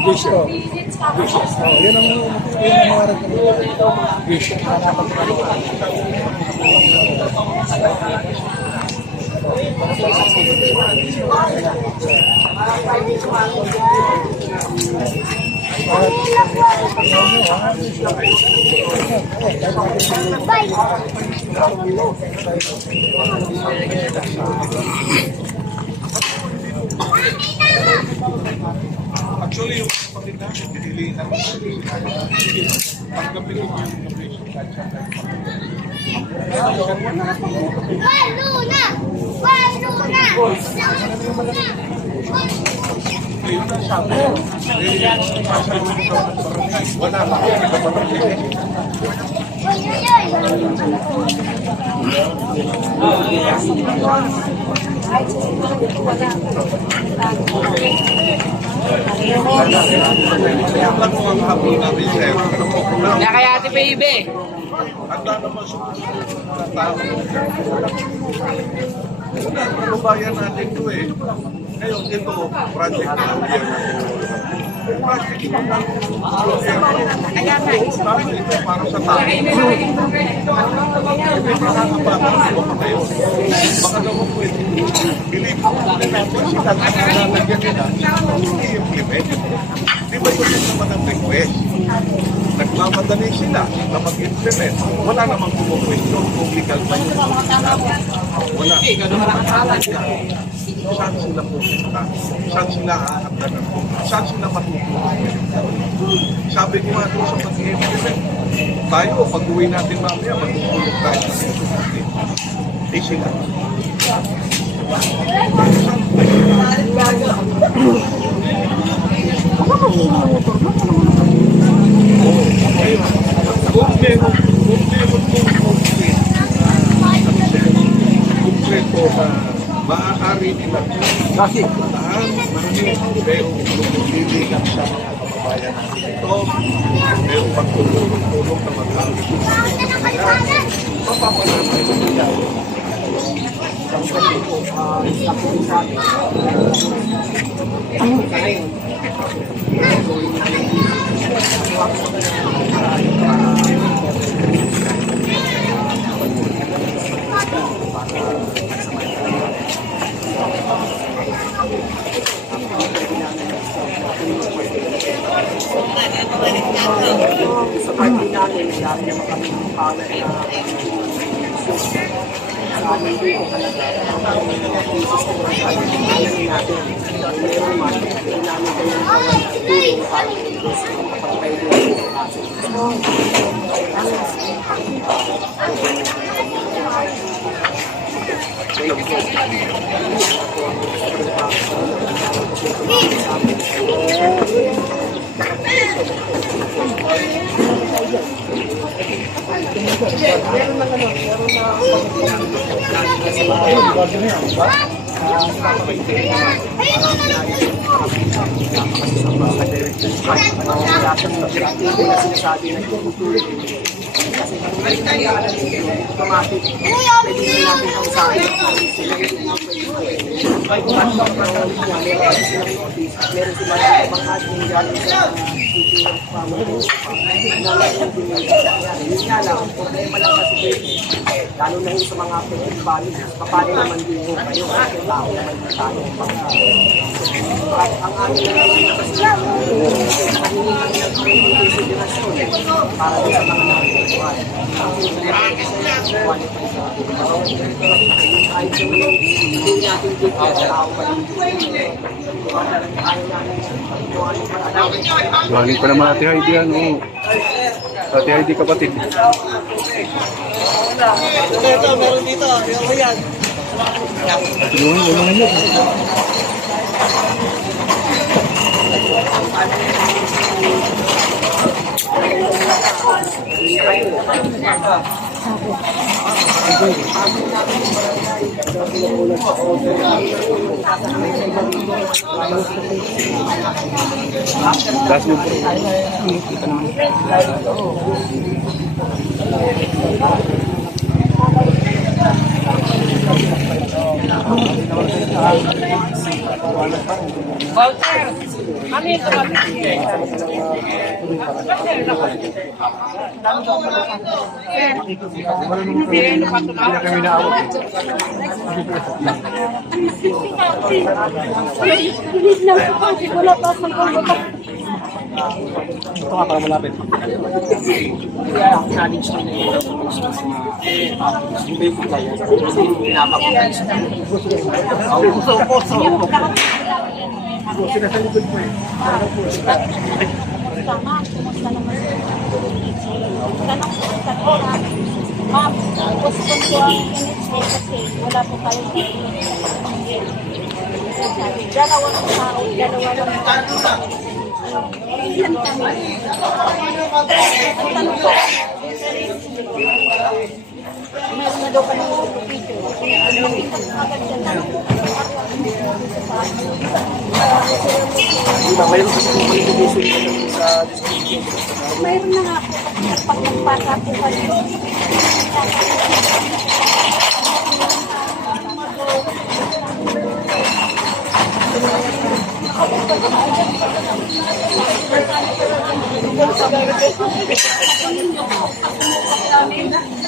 Bisyo. Bisyo. Yan ang nangyari ko. Bisyo. Actually, yung kapatid namin, pinili na tanggapin yung ayun na sabi. Wala na. Na kaya ate baby. Handa naman sa tao. Bayan natin ito eh. Ngayon ito, project na natin. Project na natin. Ito para sa tao. Hindi makakabata ko pa kayo. Baka naman pwede. Believe ko natin sila na nalagyan nila. Hindi implement. Di ba yun naman ang request? Nagmamadali sila na mag-implement. Wala namang kumukwestiyon kung legal ba yun. Wala. Saan sila pupunta? Saan sila aakda ng pupunta? Saan sila matutulog? Sabi ko nga doon sa mag-implement, tayo, pag-uwi natin mamaya, matutulog tayo sa natin. Eh sila. Kung meron konkreto na maaari nila kasi pero lumililang sa mga kababayan natin ito, pero pagtulong-tulong na mag-aari sa kanila, mapapalaman nila. Ang sabi ko, sa party natin, dahil naman kami ng pala na sa amin dito talaga, ang mga cases na masyado natin, meron man, namin kayo ng tulong para dito sa kapag-pwede lalo na yung sa mga pagkakabalik, paano naman din mo kayo, kasi tao naman yung tayo. Ang amin na lang yung kasi para din sa mga natin. Kahit sa mga hindi natin dito sa tao pa rin. Galing pa naman Ate Heidi yan. Ate Heidi kapatid. Ito, meron dito. Yung yan. Yung yun. Das mo po. Walter, ano ito? Kami naawag. Wala pa akong pagbabago. Ito nga para malapit. Kaya ako challenge ko na yun. Hindi ko kaya. Pinapakita sa Sinasalikod mo eh. Tama, kumusta naman tanong ko sa kanya, ma'am, gusto ko ang NHA kasi wala po tayo sa sabi, dalawang tao, dalawa lang ilan kami. Ang tanong ko, meron na daw kami picture. Agad siya tanong ko. Mayroon kasi kung manipulation sa Mayroon na nga pag nagpasa po kami.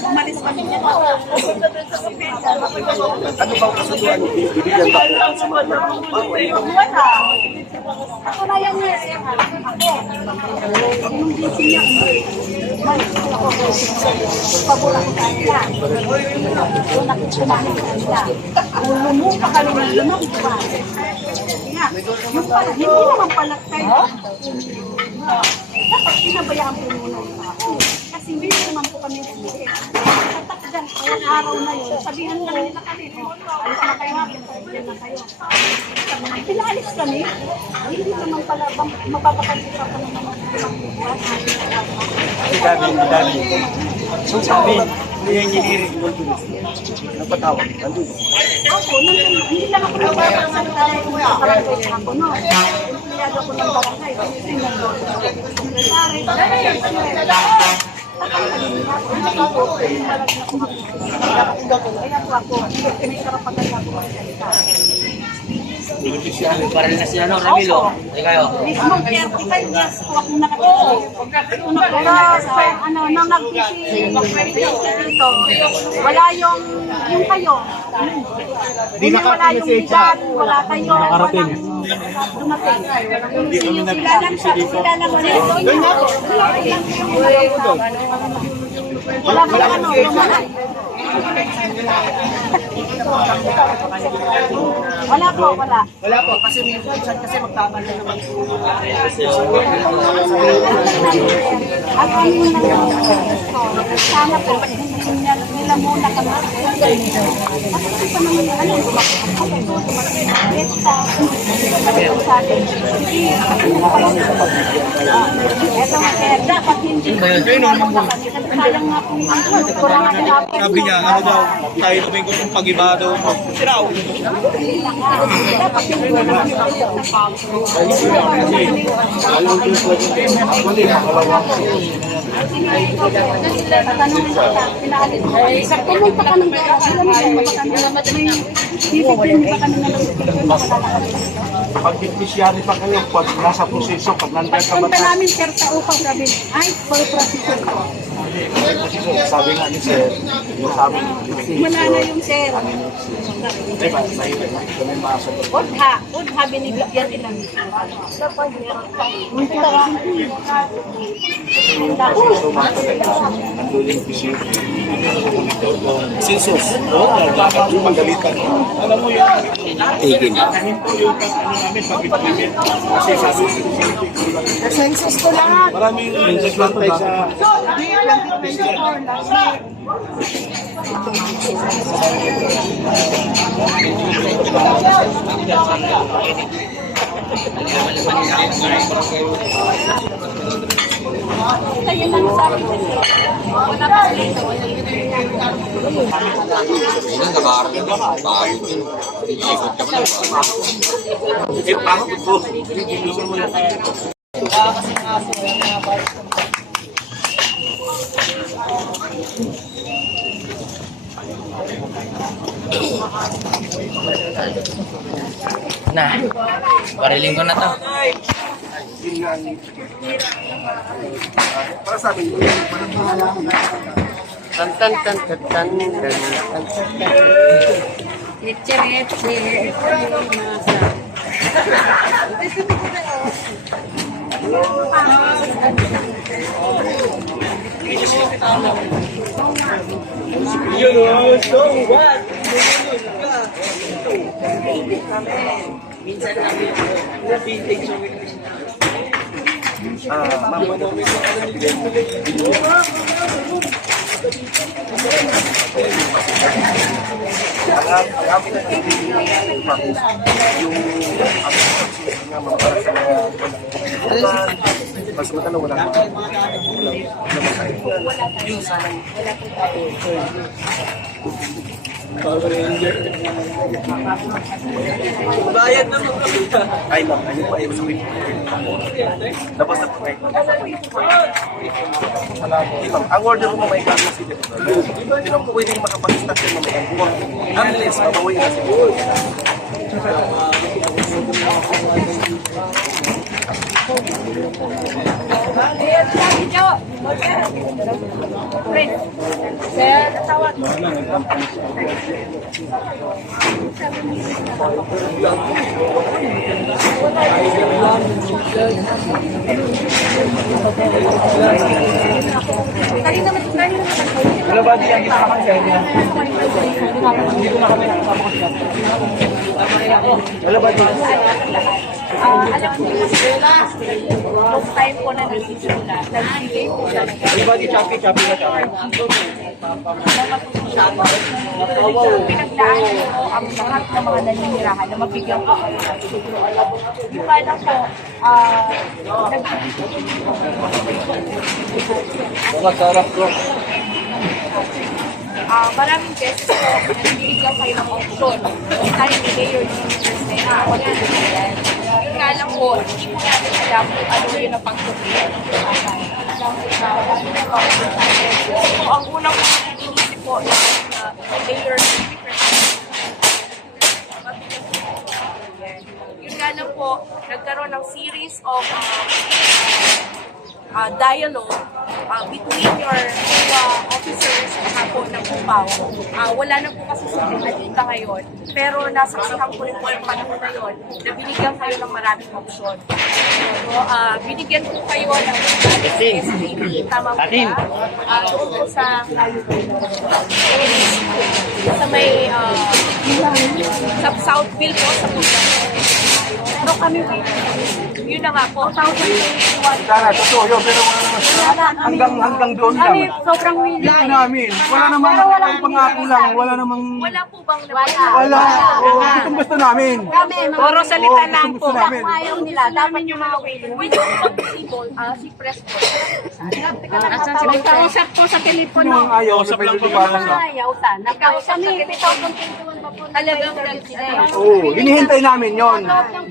Umalis kami niya. ano bang kasunduan? Bibigyan ba ako sa mga Wala. Ako na yan eh. Yung busy niya. Malis ako. Pabula ko kanya. Kung nakikumahin kanya. Lumupa kami ng lumang. Yung pala, hindi naman pala kayo. Dapat pinabayaan po muna yung tao. Kasi hindi naman po kami hindi. Tatakdan, ang araw na yun, sabihan na nila kami, alis na kayo, sabihan na kayo. Pinaalis kami, hindi naman pala, mapapakalipa pa naman ang buwan. Dami. So sabi, hindi yung ginirin mo ito. Napatawag. Nandun. Opo, hindi lang ako nagpapakalipa kung barangay ako, no? Empleyado ko ng barangay, kasi nandun. Parang na sila, no? Ramilo, ay kayo. Mismong 35 years po ako nang nag-PC dito, wala yung kayo. Hindi wala yung bigat, wala kayo, walang dumating. Sila lang wala pa lang ano, wala. Wala po, kasi minsan kasi magtatanong naman po. At ano yung sana po, nila muna kami. Kasi pa naman yung ano, eto nga, dapat hindi sayang nga po kurangan na Sabi niya, ano daw, tayo tumingin ko ng pag-iba daw. Siraw. dapat hindi naman tatanungin kita, pinaalis mo. Pumunta ka ng gara, alam mo yan, bibigyan pa kami ng notification na wala na kami. Pag beneficiary pa kayo, pag nasa proseso, pag nandiyan ka Pagpunta namin, sir, sa upang sabi, ay, for procedure ko. sabi nga ni Sir, yung sabi Wala na yung sir. diba, may masagot. Udha, binibigyan nila. Munti ka lang. Sinsos. Pagalitan. Alam mo yun. Tigil. Kasi sabi Census ko lahat. maraming nagbantay sa 2024 last Kaya lang sabi ko siya. Wala pa dito. Na, bariling ko na to. Para sa amin, Tan tan tan tan tan tan tan. Leche, leche. ang amin na yung para sa mas matalo wala Bayad na mo. ay ma'am, ayun po, ayun sa win. Tapos na po kayo. Hindi ma'am, ang order mo mamaya ka sa city. Hindi naman po pwedeng makapag-start yun mamaya. Unless, mabawi na siguro. Friend, sir, tawag. Kanina naman. Wala ba di ang kita kami sa inyo? Hindi ko na kami nakasama ko siya. Wala ba di? Alam ko yung sila, nung time ko na nagsisimula, nagbigay po siya ng Wala ba di choppy na choppy? pinagdaan ko ang lahat ng mga naninirahan na mabigyan ko kayo ng siguro. Yung kaya po, Masarap bro. maraming beses po, nagbibigyan kayo ng option. Tayo ni Mayor ng University na wala na yan. Yung nga lang po, hindi po natin alam kung ano yun ang pag-supply ng usapan. Alam po na ano yung pag-supply. So, ang unang inisip po na Mayor yun nga lang po, nagkaroon ng series of dialogue between your officers at po ng Cubao. Wala na po kasi sa nakita ngayon, pero nasaksihan ko rin po yung panahon na yun na binigyan kayo ng maraming option. So, binigyan po kayo ng SAP, tama po ba? Doon po sa may sa Southville po, sa Pulang. Pero kami yun na nga po, 2021. Sana, totoo yun, pero wala naman. Hanggang doon lang. Kami sobrang willing. Wala namin. Wala namang pangako lang. Wala namang... Wala po bang Wala. Itong gusto namin. Puro salita lang po. Gusto namin. Ayaw nila. Dapat yung mga willing. With possible, si Presto. Nagkausap po sa telepono. Sino ang ayaw sa pagkakaliparan ka? Ayaw ta. Nagkausap sa 2021 pa po. Talagang nag-sila. Oo, hinihintay namin yon.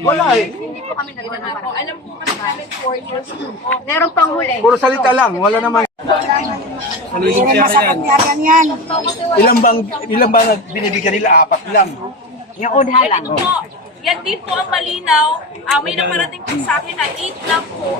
Wala eh. Hindi po kami nagmamahal. Alam po kasi namin 4 years po. Meron pang huli. Puro salita lang. Wala namang... Ilang bang binibigyan nila? 4 lang. Yung udha lang. Yan din po ang malinaw. May nakarating po sa akin na 8 lang po